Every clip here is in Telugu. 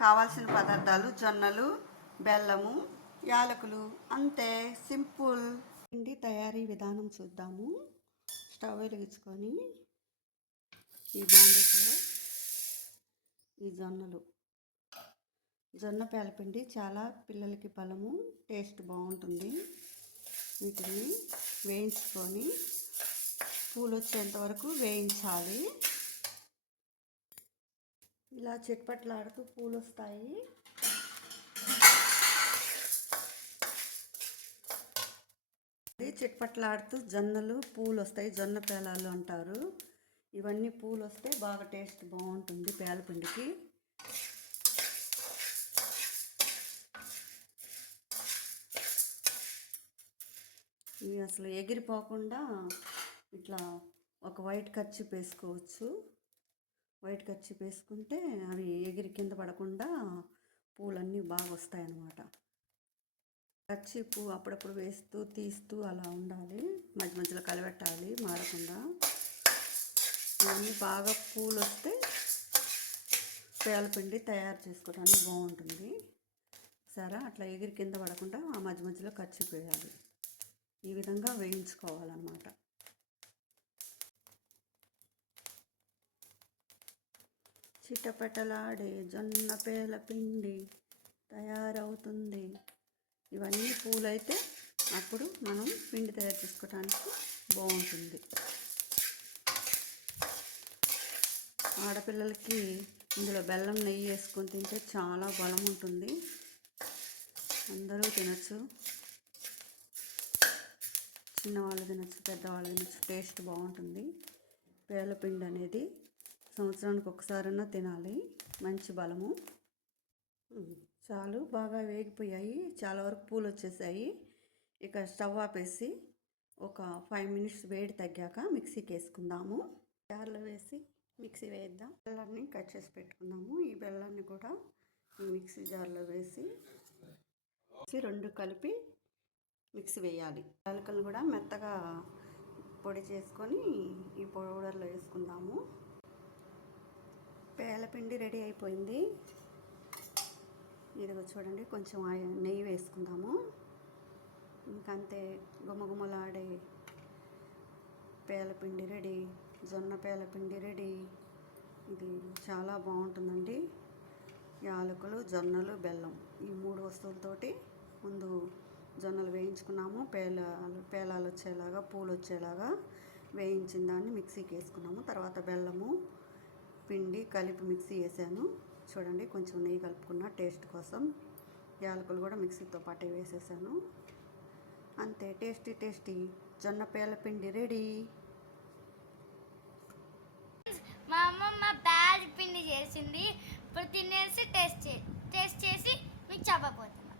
కావాల్సిన పదార్థాలు జొన్నలు బెల్లము యాలకులు అంతే. సింపుల్. పిండి తయారీ విధానం చూద్దాము. స్టవ్ వెలిగించుకొని ఈ బాండెట్లో ఈ జొన్నలు. జొన్న పేలపిండి చాలా పిల్లలకి బలము టేస్ట్ బాగుంటుంది. వీటిని వేయించుకొని పూలు వచ్చేంత వరకు వేయించాలి. ఇలా చిట్పట్లాడుతూ పూలు వస్తాయి చిట్పట్లాడుతూ జొన్నలు పూలు వస్తాయి జొన్న పేలాలు అంటారు. ఇవన్నీ పూలు వస్తే బాగా టేస్ట్ బాగుంటుంది పేలపిండికి. ఇవి అసలు ఎగిరిపోకుండా ఇట్లా ఒక వైట్ కచ్చి వేసుకోవచ్చు. వైట్ కచ్చి వేసుకుంటే అవి ఎగిరి కింద పడకుండా పూలన్నీ బాగా వస్తాయి అన్నమాట కచ్చి పువ్వు అప్పుడప్పుడు వేస్తూ తీస్తూ అలా ఉండాలి. మధ్య మధ్యలో కలబెట్టాలి మారకుండా. ఇవన్నీ బాగా పూలు వస్తే పేలపిండి తయారు చేసుకోవడానికి బాగుంటుంది. సరే అట్లా ఎగిరి కింద పడకుండా ఆ మధ్య మధ్యలో ఖర్చు వేయాలి. ఈ విధంగా వేయించుకోవాలన్నమాట. చిటపటలాడే జొన్న పేల పిండి తయారవుతుంది. ఇవన్నీ పూలైతే అప్పుడు మనం పిండి తయారు చేసుకోవడానికి బాగుంటుంది ఆడపిల్లలకి ఇందులో బెల్లం నెయ్యి వేసుకొని తింటే చాలా బలం ఉంటుంది. అందరూ తినచ్చు. చిన్నవాళ్ళు తినచ్చు పెద్దవాళ్ళు తినచ్చు టేస్ట్ బాగుంటుంది పేలపిండి అనేది సంవత్సరానికి ఒకసారైనా తినాలి. మంచి బలము. చాలు బాగా వేగిపోయాయి. చాలా వరకు పూలు వచ్చేసాయి ఇక స్టవ్ ఆపేసి ఒక ఫైవ్ మినిట్స్ వేడి తగ్గాక మిక్సీకి వేసుకుందాము జార్లో వేసి మిక్సీ వేద్దాం. బెల్లాన్ని కట్ చేసి పెట్టుకుందాము. ఈ బెల్లాన్ని కూడా ఈ మిక్సీ జార్లో వేసి వేసి రెండు కలిపి మిక్సీ వేయాలి. యాలకులు కూడా మెత్తగా పొడి చేసుకొని ఈ పౌడర్లో వేసుకుందాము. పేలపిండి రెడీ అయిపోయింది. ఇదిగో చూడండి కొంచెం నెయ్యి వేసుకుందాము. ఇంకంతే గుమగుమలాడే పేలపిండి రెడీ జొన్న పేలపిండి రెడీ. ఇది చాలా బాగుంటుందండి. యాలకులు జొన్నలు బెల్లం ఈ మూడు వస్తువులతోటి ముందు జొన్నలు వేయించుకున్నాము. పేలాలు పేలాలు వచ్చేలాగా పూలు వచ్చేలాగా వేయించిన దాన్ని మిక్సీకి వేసుకున్నాము. తర్వాత బెల్లము కలిపి మిక్సీ వేసాను. చూడండి కొంచెం నెయ్యి కలుపుకున్న టేస్ట్ కోసం యాలకులు కూడా మిక్సీతో పాటే వేసేసాను. అంతే టేస్టీ టేస్టీ. జొన్న పేల పిండి రెడీ. మా అమ్మమ్మ బ్యాడ్ పిండి చేసింది. ఇప్పుడు తినేసి టేస్ట్ చే టేస్ట్ చేసి మీకు చెప్పబోతున్నా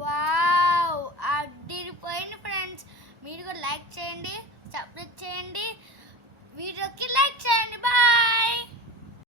వావ్! అడ్డిపోయింది ఫ్రెండ్స్. మీరు కూడా లైక్ చేయండి.